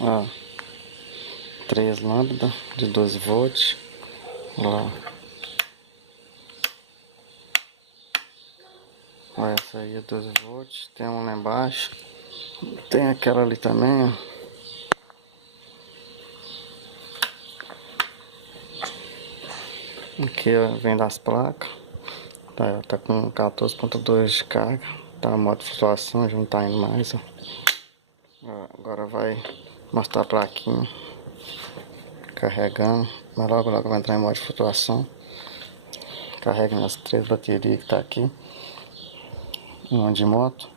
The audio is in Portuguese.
Ó, 3 lâmpadas de 12 volts. Ó. Ó, essa aí é 12 volts. Tem uma lá embaixo. Tem aquela ali também, ó. Aqui, ó, vem das placas. Tá com 14.2 de carga. Tá na modo de flutuação, já não tá indo mais, ó. Ó, agora vai mostrar a plaquinha carregando, mas logo vai entrar em modo de flutuação. Carrega nas 3 baterias que tá aqui. Uma de moto.